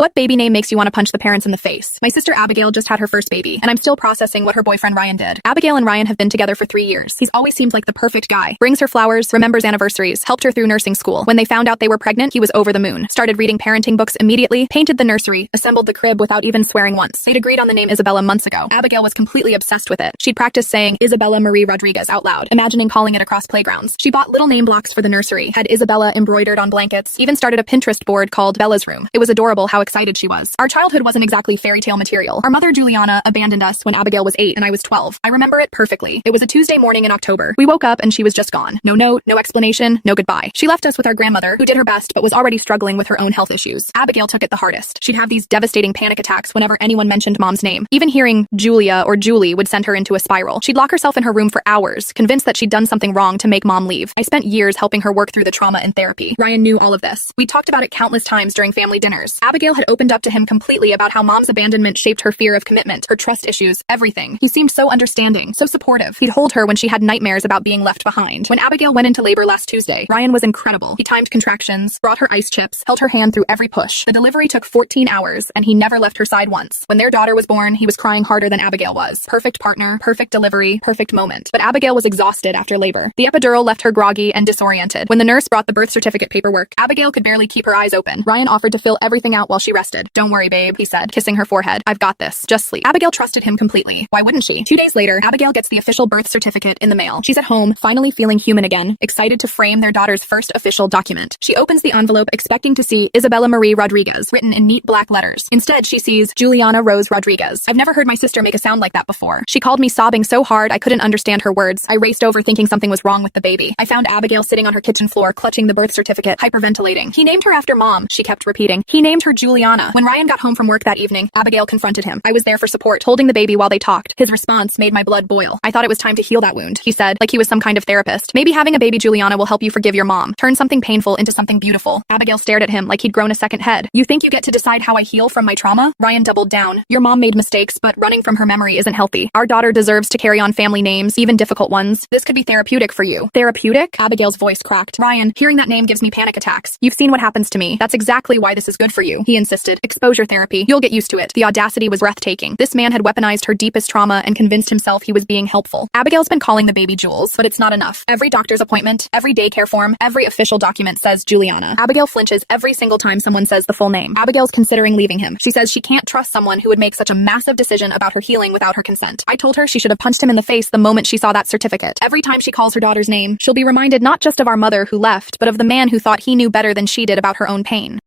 What baby name makes you want to punch the parents in the face? My sister Abigail just had her first baby, and I'm still processing what her boyfriend Ryan did. Abigail and Ryan have been together for 3 years. He's always seemed like the perfect guy. Brings her flowers, remembers anniversaries, helped her through nursing school. When they found out they were pregnant, he was over the moon. Started reading parenting books immediately, painted the nursery, assembled the crib without even swearing once. They'd agreed on the name Isabella months ago. Abigail was completely obsessed with it. She'd practiced saying Isabella Marie Rodriguez out loud, imagining calling it across playgrounds. She bought little name blocks for the nursery, had Isabella embroidered on blankets, even started a Pinterest board called Bella's Room. It was adorable how excited she was. Our childhood wasn't exactly fairy tale material. Our mother, Juliana, abandoned us when Abigail was 8 and I was 12. I remember it perfectly. It was a Tuesday morning in October. We woke up and she was just gone. No note, no explanation, no goodbye. She left us with our grandmother, who did her best but was already struggling with her own health issues. Abigail took it the hardest. She'd have these devastating panic attacks whenever anyone mentioned mom's name. Even hearing Julia or Julie would send her into a spiral. She'd lock herself in her room for hours, convinced that she'd done something wrong to make mom leave. I spent years helping her work through the trauma in therapy. Ryan knew all of this. We talked about it countless times during family dinners. Abigail had opened up to him completely about how mom's abandonment shaped her fear of commitment, her trust issues, everything. He seemed so understanding, so supportive. He'd hold her when she had nightmares about being left behind. When Abigail went into labor last Tuesday, Ryan was incredible. He timed contractions, brought her ice chips, held her hand through every push. The delivery took 14 hours, and he never left her side once. When their daughter was born, he was crying harder than Abigail was. Perfect partner, perfect delivery, perfect moment. But Abigail was exhausted after labor. The epidural left her groggy and disoriented. When the nurse brought the birth certificate paperwork, Abigail could barely keep her eyes open. Ryan offered to fill everything out while she rested. "Don't worry, babe," he said, kissing her forehead. "I've got this. Just sleep." Abigail trusted him completely. Why wouldn't she? 2 days later, Abigail gets the official birth certificate in the mail. She's at home, finally feeling human again, excited to frame their daughter's first official document. She opens the envelope expecting to see Isabella Marie Rodriguez written in neat black letters. Instead, she sees Juliana Rose Rodriguez. I've never heard my sister make a sound like that before. She called me sobbing so hard I couldn't understand her words. I raced over thinking something was wrong with the baby. I found Abigail sitting on her kitchen floor, clutching the birth certificate, hyperventilating. "He named her after mom," she kept repeating. "He named her Juliana." When Ryan got home from work that evening, Abigail confronted him. I was there for support, holding the baby while they talked. His response made my blood boil. "I thought it was time to heal that wound," he said, like he was some kind of therapist. "Maybe having a baby Juliana will help you forgive your mom. Turn something painful into something beautiful." Abigail stared at him like he'd grown a second head. "You think you get to decide how I heal from my trauma?" Ryan doubled down. "Your mom made mistakes, but running from her memory isn't healthy. Our daughter deserves to carry on family names, even difficult ones. This could be therapeutic for you." "Therapeutic?" Abigail's voice cracked. "Ryan, hearing that name gives me panic attacks. You've seen what happens to me. That's exactly why this is good for you," he insisted. "Exposure therapy. You'll get used to it." The audacity was breathtaking. This man had weaponized her deepest trauma and convinced himself he was being helpful. Abigail's been calling the baby Jules, but it's not enough. Every doctor's appointment, every daycare form, every official document says Juliana. Abigail flinches every single time someone says the full name. Abigail's considering leaving him. She says she can't trust someone who would make such a massive decision about her healing without her consent. I told her she should have punched him in the face the moment she saw that certificate. Every time she calls her daughter's name, she'll be reminded not just of our mother who left, but of the man who thought he knew better than she did about her own pain.